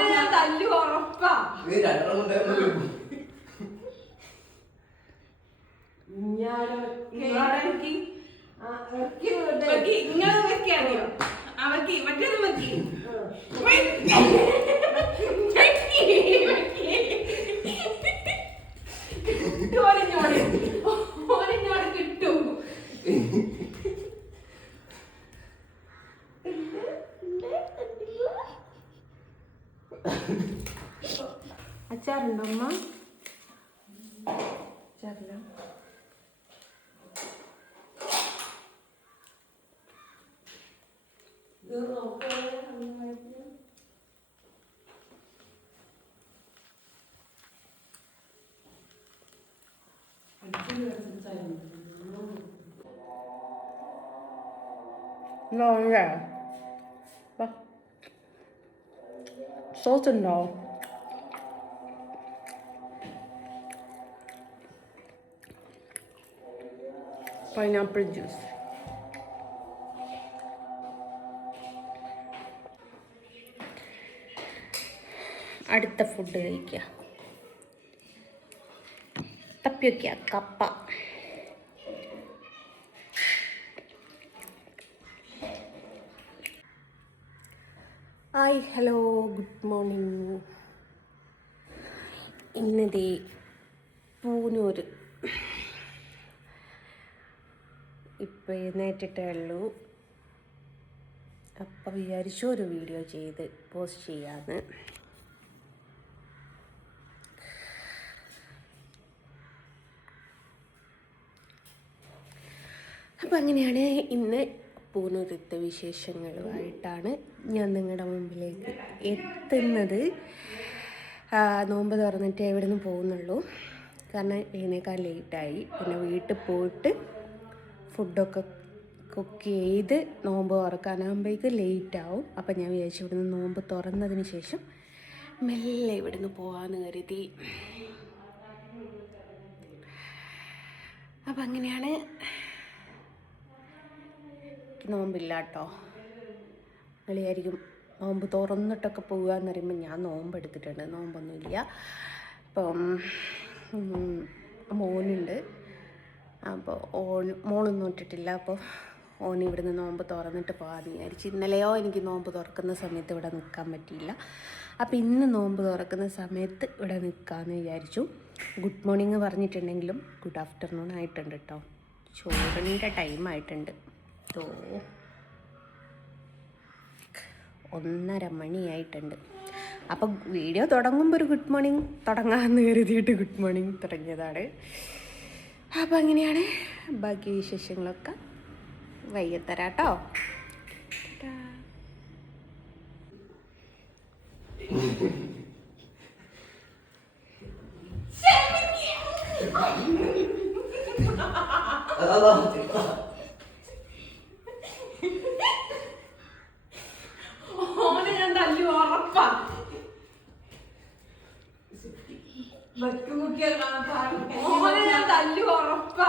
ഞാൻ തല്ലു ഉറപ്പാ. ഇങ്ങനെ വെക്കാറിയോ? അവക്ക് മറ്റേത് വെക്കി ഓരഞ്ഞോട് കിട്ടും. അച്ചാറുണ്ടോ അമ്മ? അച്ചാറില്ല. സോസ് ഉണ്ടോ? Pineapple juice. അടുത്ത ഫുഡ് കഴിക്കുക. തപ്പി വയ്ക്കുക. കപ്പ. Hi, hello, good morning. ഇന്നതേ പൂനൂര് ഇപ്പോൾ എഴുന്നേറ്റിട്ടേ ഉള്ളൂ. അപ്പം വിചാരിച്ചു ഒരു വീഡിയോ ചെയ്ത് പോസ്റ്റ് ചെയ്യാമെന്ന്. അപ്പം അങ്ങനെയാണ് ഇന്ന് പൂനൂരത്തെ വിശേഷങ്ങളുമായിട്ടാണ് ഞാൻ നിങ്ങളുടെ മുമ്പിലേക്ക് എത്തുന്നത്. നോമ്പ് തുറന്നിട്ട് എവിടെ നിന്ന് പോകുന്നുള്ളൂ. കാരണം എഴുന്നേക്കാൻ ലേറ്റായി. പിന്നെ വീട്ടിൽ പോയിട്ട് ഫുഡൊക്കെ കുക്ക് ചെയ്ത് നോമ്പ് തുറക്കാനാകുമ്പോഴേക്ക് ലേറ്റാവും. അപ്പം ഞാൻ വിചാരിച്ചു ഇവിടുന്ന് നോമ്പ് തുറന്നതിന് ശേഷം മെല്ലെ ഇവിടുന്ന് പോകാമെന്ന് കരുതി. അപ്പം അങ്ങനെയാണ്. നോമ്പില്ല കേട്ടോ. കളിയായിരിക്കും നോമ്പ് തുറന്നിട്ടൊക്കെ പോകുകയെന്ന് പറയുമ്പോൾ ഞാൻ നോമ്പ് എടുത്തിട്ടുണ്ട്. നോമ്പൊന്നുമില്ല. അപ്പം മോനുണ്ട്. അപ്പോൾ മോളൊന്നും ഇട്ടിട്ടില്ല. അപ്പോൾ ഓൻ ഇവിടുന്ന് നോമ്പ് തുറന്നിട്ട് പോകാമെന്ന് വിചാരിച്ചു. ഇന്നലെയോ എനിക്ക് നോമ്പ് തുറക്കുന്ന സമയത്ത് ഇവിടെ നിൽക്കാൻ പറ്റിയില്ല. അപ്പോൾ ഇന്ന് നോമ്പ് തുറക്കുന്ന സമയത്ത് ഇവിടെ നിൽക്കാമെന്ന് വിചാരിച്ചു. ഗുഡ് മോർണിംഗ് പറഞ്ഞിട്ടുണ്ടെങ്കിലും ഗുഡ് ആഫ്റ്റർനൂൺ ആയിട്ടുണ്ട് കേട്ടോ. ചോറിൻ്റെ ടൈമായിട്ടുണ്ട്. 1:30 മണിയായിട്ടുണ്ട്. അപ്പം വീഡിയോ തുടങ്ങുമ്പോൾ ഒരു ഗുഡ് മോർണിംഗ് തുടങ്ങാമെന്ന് കരുതിയിട്ട് ഗുഡ് മോർണിംഗ് തുടങ്ങിയതാണ്. അപ്പം അങ്ങനെയാണ്. ബാക്കി വിശേഷങ്ങളൊക്കെ വൈകിത്തരാം കേട്ടോ. ഞാൻ തല്ലു ഉറപ്പാ. ഞാൻ തല്ലു ഉറപ്പാ.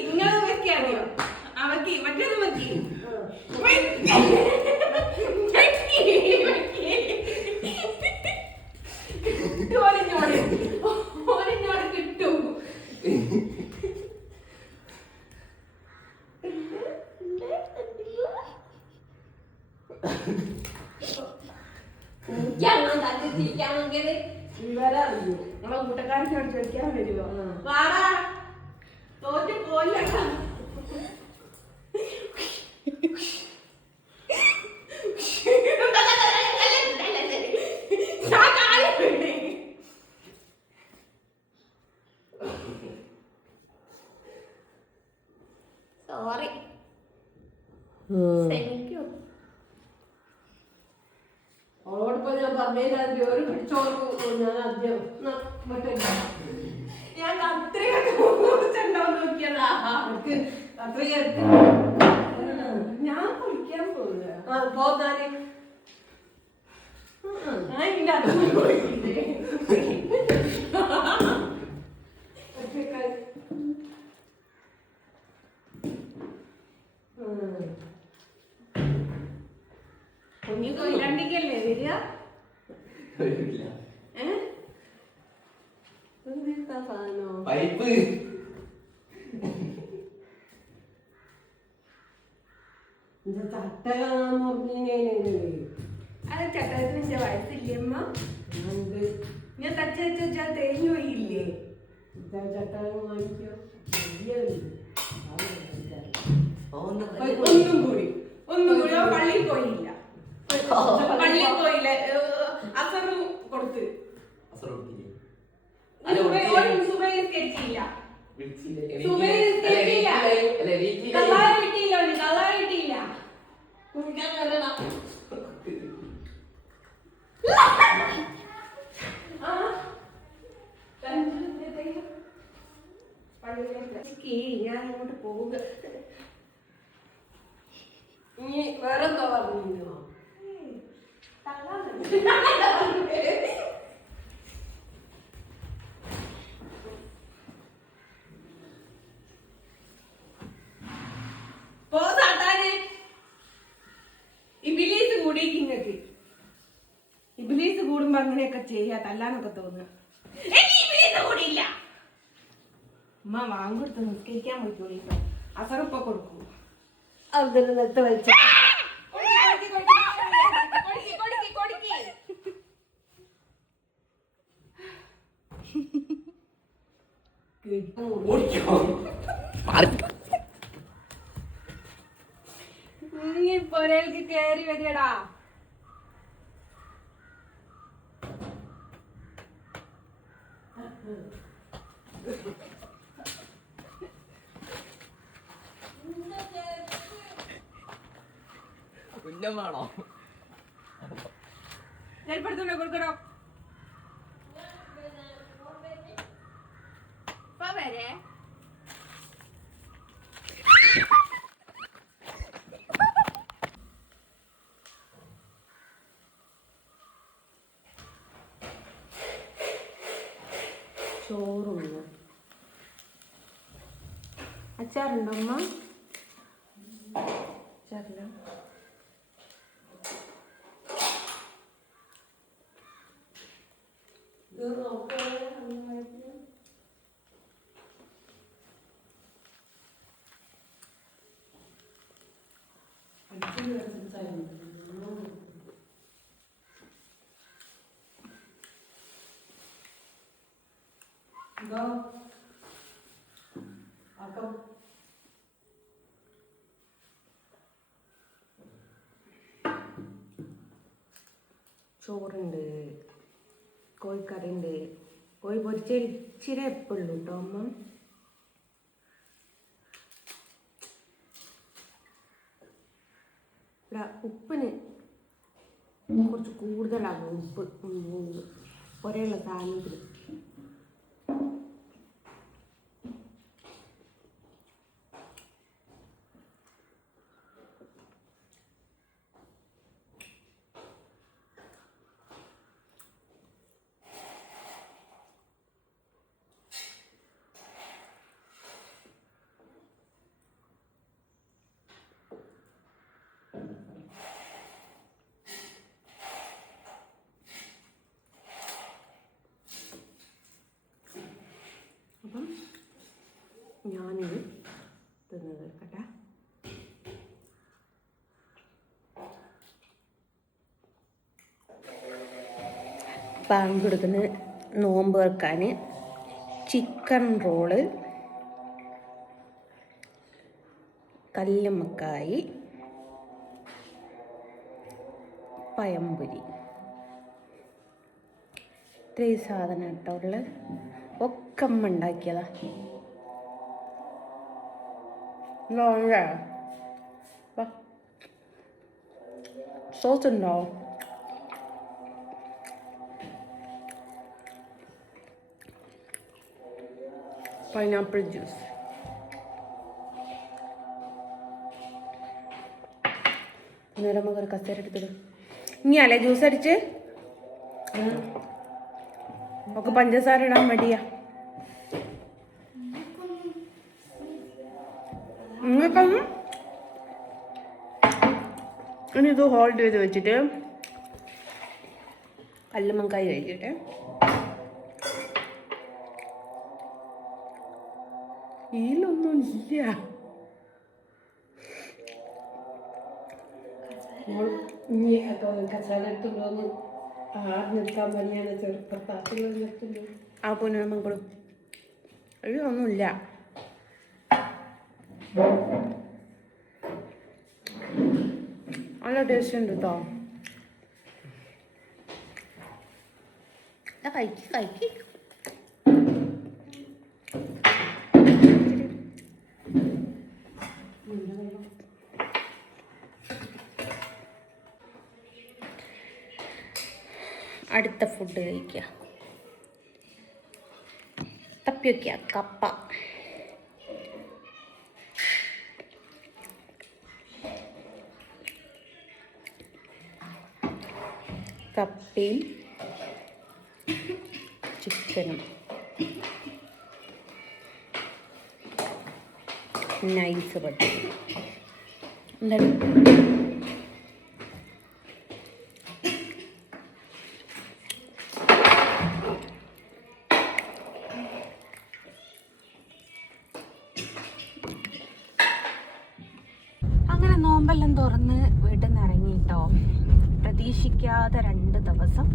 ഇങ്ങനെ വെക്കാറിയോ? അവക്ക് മറ്റേത് വെക്കി ഓരഞ്ഞോട് കിട്ടും. തിരിക്കാണെങ്കിൽ ഇവരറിയൂ. നമ്മളെ കൂട്ടക്കാരനോട് ചോദിക്കാൻ വരുമോ? വാടാ, തോറ്റു പോയില്ല. സോറി. അവളോടിപ്പോ ഞാൻ പറഞ്ഞില്ല ഒരു പിടിച്ചോർക്ക് ഞാൻ ആദ്യം ഞാൻ അത്രയൊക്കെ കുറിച്ചുണ്ടാവും നോക്കിയതാ. അത്രയൊക്കെ ഞാൻ കുളിക്കാൻ പോകുക പോന്നാല് പൈപ്പ് ചട്ടകത്തിന്റെ വയസ്സില്ലമ്മ ഞാൻ തച്ച വെച്ചാൽ തേഞ്ഞു പോയില്ലേ ചട്ടകം വാങ്ങിക്കോ ഒന്നും കൂടി പള്ളിയിൽ പോയില്ല അസറും കൊടുത്ത് ഞാൻ അങ്ങോട്ട് പോവുക. ഇനി വേറെന്തോ പറഞ്ഞോ ഇബിലീസ് കൂടി ഇങ്ങക്ക് ഇബിലീസ് കൂടുമ്പോ അങ്ങനെയൊക്കെ ചെയ്യാ തല്ലാനൊക്കെ തോന്നുക. കൂടിയില്ല അമ്മ വാങ്ങിക്കൊടുത്ത് നിസ്കരിക്കാൻ പോയിക്കോളി. അസറുപ്പ കൊടുക്കൂ അതിന് നെത്ത് വലിച്ച പൊരയിലേക്ക് കേറി വരികടാ. കുഞ്ഞമാണോ ചെരുപ്പെടുത്തുണ്ടോ കൊടുക്കണോ വരെ ചോറുണ്ട്. അച്ചാറുണ്ടോ അമ്മ? അച്ചാറില്ല. ചോറുണ്ട്, കോഴിക്കറിയുണ്ട്, കോഴി പൊരിച്ചതിൽ ഇച്ചിരി എപ്പോഴുള്ളൂ കേട്ടോ അമ്മ. ഇവിടെ ഉപ്പിന് കുറച്ച് കൂടുതലാകും ഉപ്പ് ഒരേയുള്ള സാധനത്തിൽ. അപ്പം ഞാനിത് തിന്ന് തീർക്കട്ടെ. ബാങ്ക് കൊടുക്കുന്ന നോമ്പ് വെക്കാൻ ചിക്കൻ റോള്, കല്ലുമ്മക്കായി, പഴംപൊരി, ഇത്രയും സാധനം കേട്ടോ ഉള്ളത്. ഒക്കെ അമ്മ ഉണ്ടാക്കിയതാ. സോസ് ഉണ്ടോ? Pineapple juice. അന്നേരം നമുക്ക് ഒരു കസേര എടുത്തിട്ട് ഇനി അല്ലേ ജ്യൂസ് അടിച്ച് ഒക്കെ പഞ്ചസാര ഇടാൻ മടിയാ. നിങ്ങൾക്കൊന്നും ഇനി ഇത് ഹോൾഡ് ചെയ്ത് വെച്ചിട്ട് കല്ലുമ്മക്കായി കഴിക്കട്ടെ. ഇതിലൊന്നും ഇല്ല. ഇനി കസാല എടുത്തുണ്ടോന്ന് നിർത്താൻ തന്നെയാണ് ചെറുപ്പത്താക്കുള്ളത് നിർത്തുന്നു. ആ പൊന്നമംഗളും ഇതിലൊന്നുമില്ല. നല്ല ടേസ്റ്റ് ഉണ്ട് കേട്ടോ. കഴിക്ക്. അടുത്ത ഫുഡ് കഴിക്കുക. തപ്പി വയ്ക്കുക. കപ്പ. കപ്പയും ചിക്കനും നൈസ് പട്ടി. എന്താണ് അങ്ങനെ നോമ്പെല്ലാം തുറന്ന് വീട്ടിൽ നിന്ന് ഇറങ്ങിയിട്ടോ. പ്രതീക്ഷിക്കാതെ 2 ദിവസം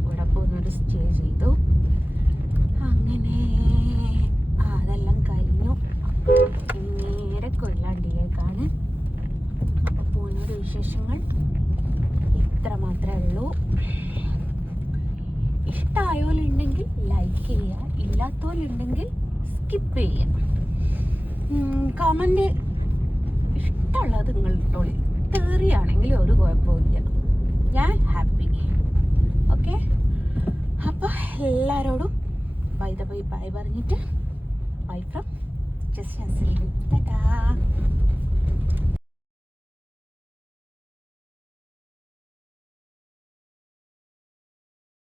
ഇവിടെ പോകുന്നൊരു സ്റ്റേ ചെയ്തു. അങ്ങനെ അതെല്ലാം കഴിഞ്ഞു. നേരെ കൊയിലാണ്ടിയിലേക്കാണ്. അപ്പോൾ പോകുന്നൊരു വിശേഷങ്ങൾ ഇത്ര മാത്രമേ ഉള്ളൂ. ഇഷ്ടമായോലുണ്ടെങ്കിൽ ലൈക്ക് ചെയ്യുക, ഇല്ലാത്തോലുണ്ടെങ്കിൽ സ്കിപ്പ് ചെയ്യുക. കമൻറ്റ് ഇഷ്ടമുള്ളത് നിങ്ങൾ ഇട്ടോളി. തെറിയാണെങ്കിൽ ഒരു കുഴപ്പമില്ല, ഞാൻ ഹാപ്പി. ഓക്കെ, അപ്പോൾ എല്ലാവരോടും ബൈ പറഞ്ഞിട്ട് ബൈ ഫ്രം ജസ്റ്റ്